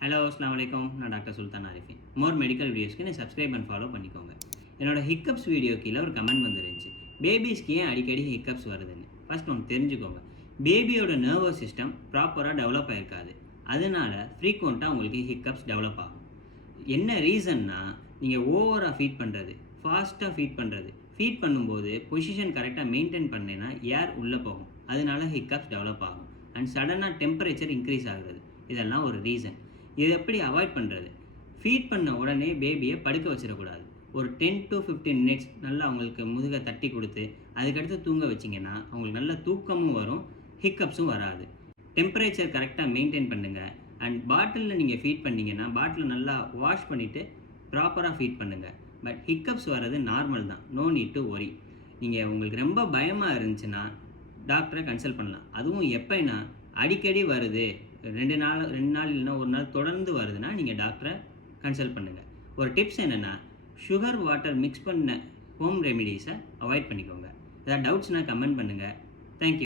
Hello அஸ்லாம் வலைக்கம். நான் டாக்டர் சுல்தான் ஆரிஃபின். மோர் மெடிக்கல் வீடியோஸ்க்கு நான் சப்ஸ்கிரைப் அண்ட் ஃபாலோ பண்ணிக்கோங்க. என்னோட ஹிக்கப்ஸ் வீடியோ கீழே ஒரு கமெண்ட் வந்துருந்துச்சு, பேபிஸ்க்கு ஏன் அடிக்கடி ஹிக்கப்ஸ் வருதுன்னு. ஃபர்ஸ்ட் ஒன்று தெரிஞ்சுக்கோங்க, பேபியோட நர்வஸ் சிஸ்டம் ப்ராப்பராக டெவலப் ஆகிருக்காது, அதனால ஃப்ரீக்வெண்ட்டாக உங்களுக்கு ஹிக்கப்ஸ் டெவலப் ஆகும். என்ன ரீசன்னா, நீங்கள் ஓவராக ஃபீட் பண்ணுறது, ஃபாஸ்ட்டாக ஃபீட் பண்ணும்போது பொசிஷன் கரெக்டாக மெயின்டைன் பண்ணேன்னா ஏர் உள்ளே போகும், அதனால ஹிக்கப்ஸ் டெவலப் ஆகும். அண்ட் சடனாக டெம்பரேச்சர் இன்க்ரீஸ் ஆகுறது, இதெல்லாம் ஒரு ரீசன். இதை எப்படி அவாய்ட் பண்ணுறது? ஃபீட் பண்ண உடனே பேபியை படுக்க வச்சிடக்கூடாது. ஒரு 10 to 15 மினிட்ஸ் நல்லா அவங்களுக்கு முதுகை தட்டி கொடுத்து அதுக்கடுத்து தூங்க வச்சிங்கன்னா அவங்களுக்கு நல்ல தூக்கமும் வரும், ஹிக்கப்ஸும் வராது. டெம்பரேச்சர் கரெக்டாக மெயின்டைன் பண்ணுங்கள். அண்ட் பாட்டிலில் நீங்கள் ஃபீட் பண்ணிங்கன்னா பாட்டிலை நல்லா வாஷ் பண்ணிவிட்டு ப்ராப்பராக ஃபீட் பண்ணுங்கள். பட் ஹிக்கப்ஸ் வர்றது நார்மல் தான், நோ நீட் டு ஒரி. நீங்கள் உங்களுக்கு ரொம்ப பயமாக இருந்துச்சுன்னா டாக்டரை கன்சல்ட் பண்ணலாம். அதுவும் எப்போனா அடிக்கடி வருது, 2 நாள் இல்லைன்னா ஒரு நாள் தொடர்ந்து வருதுன்னா நீங்கள் டாக்டரை கன்சல்ட் பண்ணுங்கள். ஒரு டிப்ஸ் என்னென்னா, சுகர் வாட்டர் மிக்ஸ் பண்ண ஹோம் ரெமிடிஸை அவாய்ட் பண்ணிக்கோங்க. ஏதாவது டவுட்ஸ்னால் கமெண்ட் பண்ணுங்கள். தேங்க்யூ.